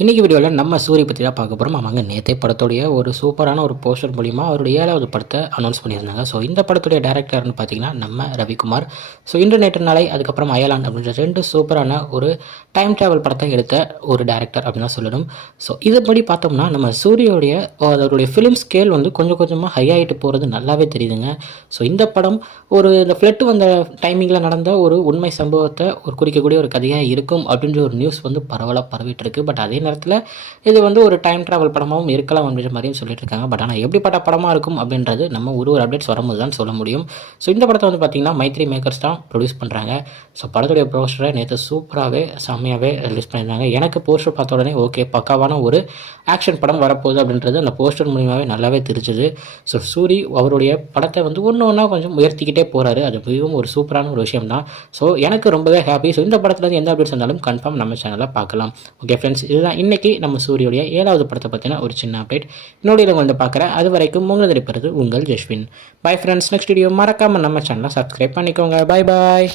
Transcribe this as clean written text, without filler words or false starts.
இன்றைக்கி வீடியோவில் நம்ம சூரிய பற்றி தான் பார்க்க போகிறோம். ஆமாங்க, நேற்றே படத்துடைய ஒரு சூப்பரான ஒரு போஸ்டர் மூலிமா அவருடைய 7வது படத்தை அனௌன்ஸ் பண்ணியிருந்தாங்க. ஸோ இந்த படத்துடைய டேரக்டர்னு பார்த்தீங்கன்னா நம்ம ரவிக்குமார். ஸோ இன்று நேற்று நாளை அதுக்கப்புறம் அயலான் அப்படின்ற 2 சூப்பரான ஒரு டைம் ட்ராவல் படத்தை எடுத்த ஒரு டேரக்டர் அப்படின்னு தான் சொல்லணும். ஸோ இதுபடி பார்த்தோம்னா நம்ம சூரியோடைய அவருடைய ஃபிலிம் ஸ்கேல் வந்து கொஞ்சம் கொஞ்சமாக ஹை ஆகிட்டு போகிறது நல்லாவே தெரியுதுங்க. ஸோ இந்த படம் இந்த ஃப்ளட் வந்த டைமிங்கில் நடந்த ஒரு உண்மை சம்பவத்தை குறிக்கக்கூடிய ஒரு கதையாக இருக்கும் அப்படின்ற ஒரு நியூஸ் வந்து பரவலாக பரவிட்டு இருக்கு. பட் அதே நேரத்தில் இது வந்து ஒரு டைம் ட்ராவல் படமாகவும் இருக்கலாம் அப்படின்ற மாதிரியும் சொல்லிட்டு இருக்காங்க. பட் ஆனால் எப்படிப்பட்ட படமாக இருக்கும் அப்படின்றது நம்ம ஒரு அப்டேட்ஸ் வரும்போது தான் சொல்ல முடியும். ஸோ இந்த படத்தை வந்து பார்த்திங்கன்னா மைத்ரி மேக்கர்ஸ் தான் ப்ரொடியூஸ் பண்ணுறாங்க. ஸோ படத்துடைய போஸ்டரை நேற்று சூப்பராகவே செம்மையாகவே ரிலீஸ் பண்ணியிருந்தாங்க. எனக்கு போஸ்டர் பார்த்த உடனே ஓகே, பக்காவான ஒரு ஆக்ஷன் படம் வரப்போகுது அப்படின்றது அந்த போஸ்டர் மூலியமாகவே நல்லாவே தெரிஞ்சுது. ஸோ சூரி அவருடைய படத்தை வந்து ஒன்று ஒன்றா கொஞ்சம் உயர்த்திக்கிட்டே போகிறாரு. அது மிகவும் ஒரு சூப்பரான ஒரு விஷயம் தான். ஸோ எனக்கு ரொம்பவே ஹாப்பி. ஸோ இந்த படத்தில் எந்த அப்டேட்ஸ் இருந்தாலும் கன்ஃபார்ம் நம்ம சேனலில் பார்க்கலாம். ஓகே ஃப்ரெண்ட்ஸ், இதுதான் இன்னைக்கு நம்ம சூரியோடைய 7வது படத்தை பற்றின ஒரு சின்ன அப்டேட். இன்னொரு வந்து பார்க்குறேன். அது வரைக்கும் உங்களை இருப்பது உங்கள் Jaswin. Bye friends, next video மறக்காமல் நம்ம சேனலை சப்ஸ்கிரைப் பண்ணிக்கோங்க. Bye bye.